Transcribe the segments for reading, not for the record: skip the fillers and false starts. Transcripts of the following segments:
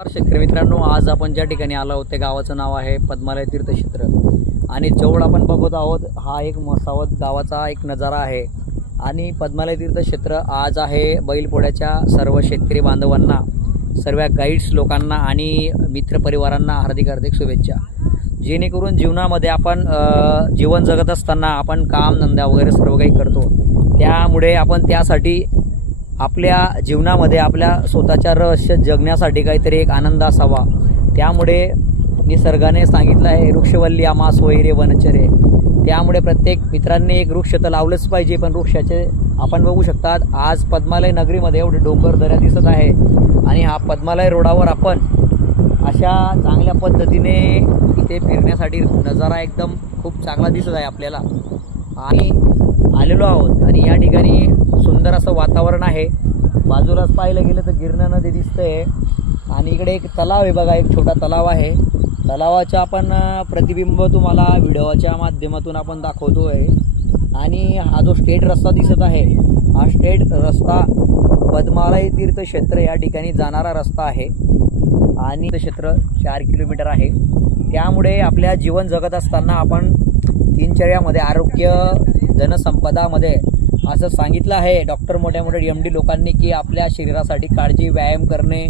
शेतकरी मित्रांनो, आज आपण ज्या ठिकाणी आलो आहोत त्या गावाचं नाव आहे पद्मालय तीर्थक्षेत्र आणि जवळ आपण बघत आहोत हा एक मसावत गावाचा एक नजारा आहे। आणि पद्मालय तीर्थक्षेत्र आज आहे बैलपोळ्याच्या सर्व शेतकरी बांधवांना, सर्व गाईड्स लोकांना आणि मित्रपरिवारांना हार्दिक हार्दिक शुभेच्छा। जेणेकरून जीवनामध्ये आपण जीवन जगत असताना आपण काम धंदा वगैरे सर्व काही करतो, त्यामुळे आपण त्यासाठी आपल्या जीवनामध्ये आपल्या स्वतःच्या रहस्य जगण्यासाठी काहीतरी एक आनंद असावा। त्यामुळे निसर्गाने सांगितलं आहे वृक्षवल्ली आम्हा सोयरे वनचरे, त्यामुळे प्रत्येक मित्रांनी एक वृक्ष तर लावलंच पाहिजे। पण वृक्षाचे आपण बघू शकतात आज पद्मालय नगरीमध्ये एवढे डोंगर दऱ्या दिसत आहे आणि हा पद्मालय रोडावर आपण अशा चांगल्या पद्धतीने इथे फिरण्यासाठी नजारा एकदम खूप चांगला दिसत आहे आपल्याला आणि आलेलो आहोत। आणि या ठिकाणी सुंदर असं वातावरण आहे, बाजूलाच पाहिलं गेलं तर गिरणा नदी दिसते आणि इकडे एक तलाव आहे बघा, एक छोटा तलाव आहे। तलावाचा आपण प्रतिबिंब तुम्हाला व्हिडिओच्या माध्यमातून आपण दाखवतो आहे। आणि हा जो स्टेट रस्ता दिसत आहे हा स्टेट रस्ता पद्मालय तीर्थक्षेत्र या ठिकाणी जाणारा रस्ता आहे आणि क्षेत्र 4 किलोमीटर आहे। त्यामुळे आपल्या जीवन जगत असताना आपण दिनचर्यामध्ये आरोग्य जनसंपदामध्ये असं सांगितलं आहे डॉक्टर मोठ्या MD लोकांनी की आपल्या शरीरासाठी काळजी, व्यायाम करणे,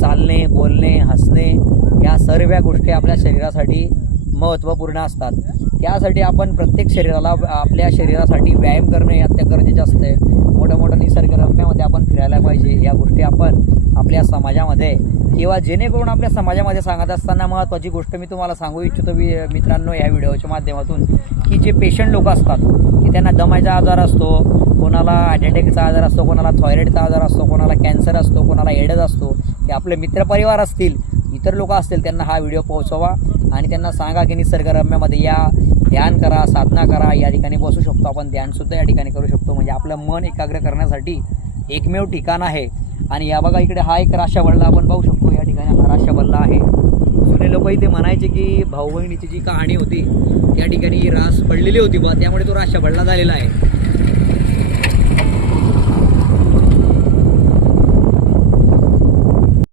चालणे, बोलणे, हसणे या सर्व गोष्टी आपल्या शरीरासाठी महत्त्वपूर्ण असतात। त्यासाठी आपण प्रत्येक शरीराला आपल्या शरीरासाठी व्यायाम करणे अत्यंत गरजेचे असते। मोठ्या निसर्गरम्यामध्ये आपण फिरायला पाहिजे। या गोष्टी आपण आपल्या समाजामध्ये किंवा जेणेकरून आपल्या समाजामध्ये सांगत असताना महत्त्वाची गोष्ट मी तुम्हाला सांगू इच्छितो मित्रांनो या व्हिडिओच्या माध्यमातून की जे पेशंट लोक असतात की त्यांना दमाचा आजार असतो, कोणाला हार्ट अटॅकचा आजार असतो, कोणाला थायरॉइडचा आजार असतो, कोणाला कॅन्सर असतो, कोणाला एड्स असतो, ते आपले मित्रपरिवार असतील, इतर लोक असतील, त्यांना हा व्हिडिओ पोहोचवा आणि त्यांना सांगा की निसर्गरम्यामध्ये या, ध्यान करा, साधना करा। या ठिकाणी बसू शकतो आपण, ध्यानसुद्धा या ठिकाणी करू शकतो, म्हणजे आपलं मन एकाग्र करण्यासाठी एकमेव ठिकाण आहे। आणि या बघा इकडे हा एक राशा बल्ला आपण पाहू शकतो, या ठिकाणी हा राशा बल्ला आहे। जुने लोक इथे म्हणायचे की भाऊ बहिणीची जी कहाणी होती त्या ठिकाणी रास पडलेली होती बा, त्यामुळे तो राशा बल्ला झालेला आहे।